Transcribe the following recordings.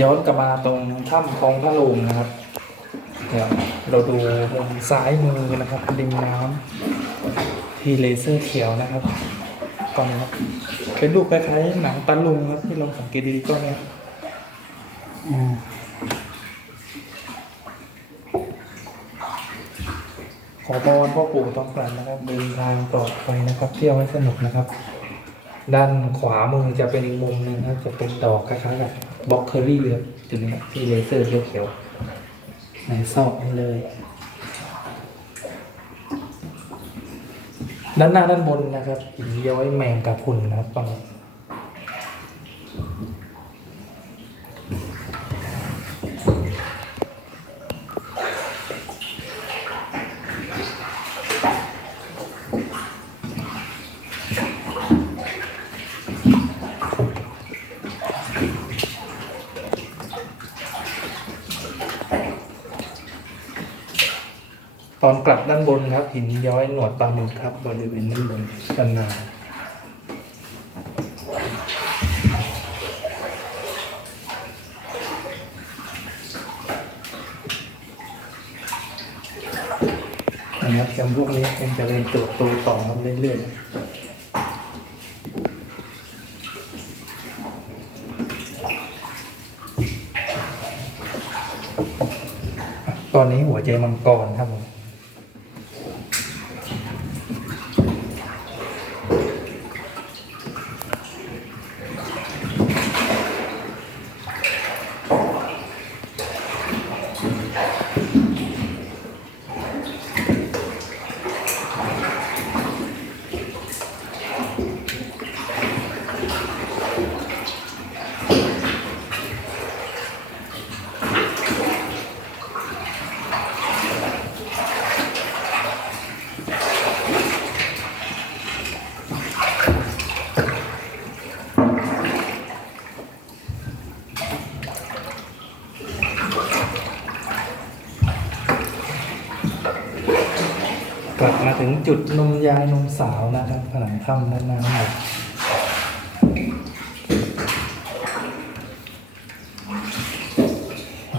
ย้อนกลับมาตรงถ้ำคลองพระลุงนะครับ เดี๋ยวเราดูมุมซ้ายมือนะครับริมน้ำที่เลเซอร์เขียวนะครับก้อนนี้ครับเป็นรูปคล้ายๆหนังตะลุงครับที่ลองสังเกตดีๆก้อนนี้ครับอืมขอพรพ่อปู่ต้องกลั่นนะครับเดินทางปลอดภัยนะครับ เที่ยวให้สนุกนะครับ ด้านขวามือจะเป็นอีกมุมหนึ่งครับจะเป็นดอกคล้ายๆกับบล็อกเคอรี่ครับจุดนี้ที่เลเซอร์เขียวๆในซอกนี้เลย ด้านหน้าด้านบนนะครับหินย้อยแมงกะพรุนนะครับตอนนี้ ตอนกลับด้านบนครับ หินย้อยหนวดปลาหมึกครับ บริเวณด้านบนด้านหน้านะครับจำพวกนี้ยังจะเริ่มเติบโตต่อครับเรื่อยๆตอนนี้หัวใจมังกรครับผม ลับมาถึงจุดนมยายนมสาวนะครับผนังถ้ำด้านหน้าหมด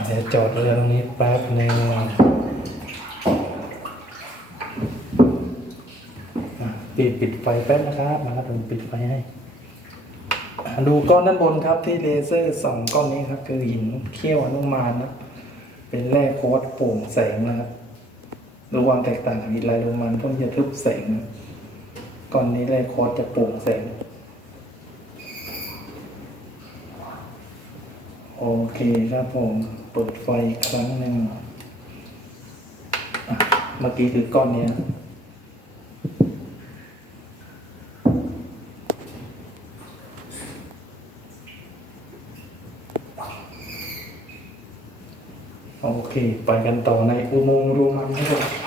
เดี๋ยวจอดเรือตรงนี้แป๊บหนึงอะปิดปิดไฟแป๊บนะครับนะครับผมปิดไฟให้ ดูก้อนด้านบนครับที่เลเซอร์สองก้อนนี้ครับ คือหินเขี้ยวอนุมานนะ เป็นแร่โคตรโปร่งแสงนะครับ ดูความแตกต่างกับหินลายโรมันพวกนี้จะทึบแสงก่อนนี้แรกคอร์สจะโปร่งแสงโอเคครับผม เปิดไฟครั้งหนึ่งเมื่อกี้คือก้อนเนี้ยโอเค ไปกันต่อในอุโมงค์โรมันครับ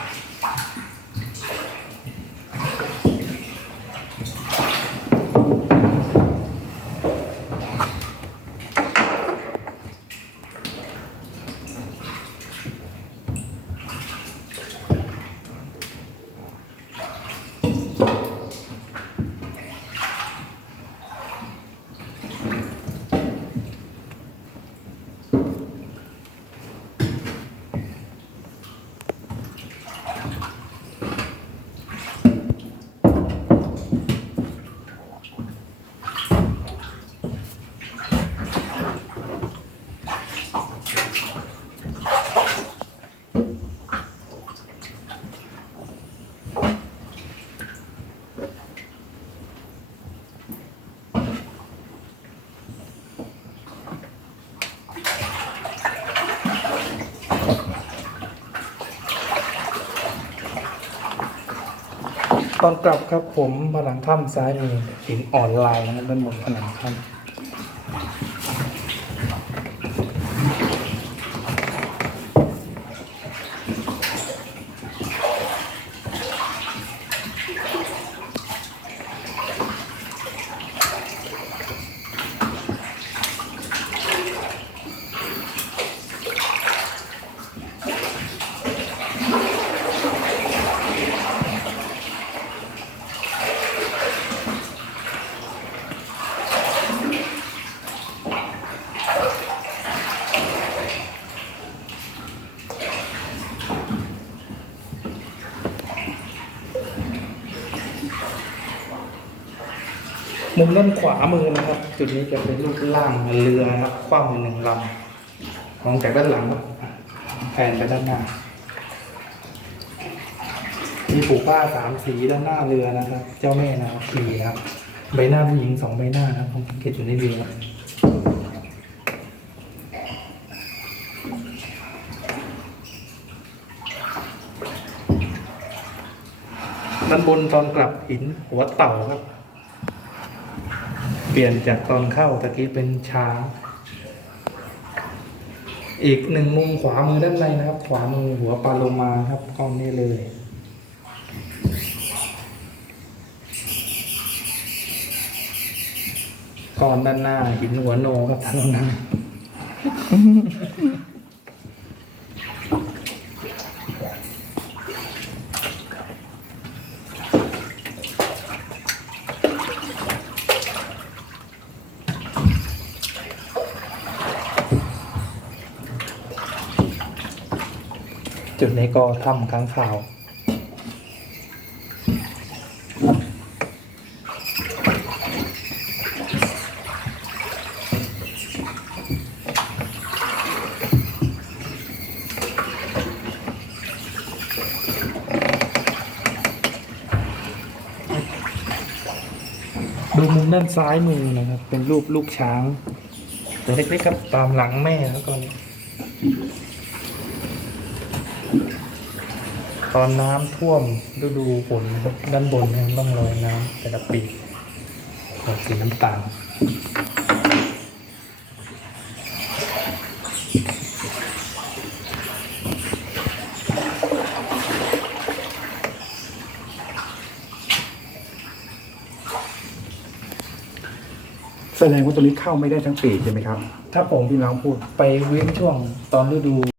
ตอนกลับครับผมผนังถ้ำซ้ายมือหินอ่อนลายนะครับด้านบนผนังถ้ำ มุมด้านขวามือนะครับ จุดนี้จะเป็นรูปร่างเรือนะครับคว่ำอยู่หนึ่งลำมองจากด้านหลังครับแผ่นไปด้านหน้ามีผูกผ้าสามสีด้านหน้าเรือนะครับ เจ้าแม่นาคีครับ ใบหน้าผู้หญิงสองใบหน้านะครับผมสังเกตอยู่ในเรือด้านบนตอนกลับหินหัวเต่าครับ ปลี่ยนจากตอนเข้าตะกี้เป็นช้าง อีกหนึ่งมุมขวามือด้านในนะครับ ขวามือหัวปลาโลมาครับกล้องนี้เลยก่อนด้านหน้าหินหัวโนครับท่านนั้น จุดนี้ก็ถ้ำค้างข่าวดูมุมด้านซ้ายมือนะครับ เป็นรูปลูกช้าง ตัวเล็กๆครับตามหลังแม่แล้วก็ ตอนน้ำท่วมฤดูฝนนะครับด้านบนนะครับต้องรอยน้ำแต่ละปีออกสีน้ำตาลแสดงว่าตัวนี้เข้าไม่ได้ทั้งปีใช่ไหมครับ ถ้าผมที่เราพูดไปเว้นช่วงตอนฤดู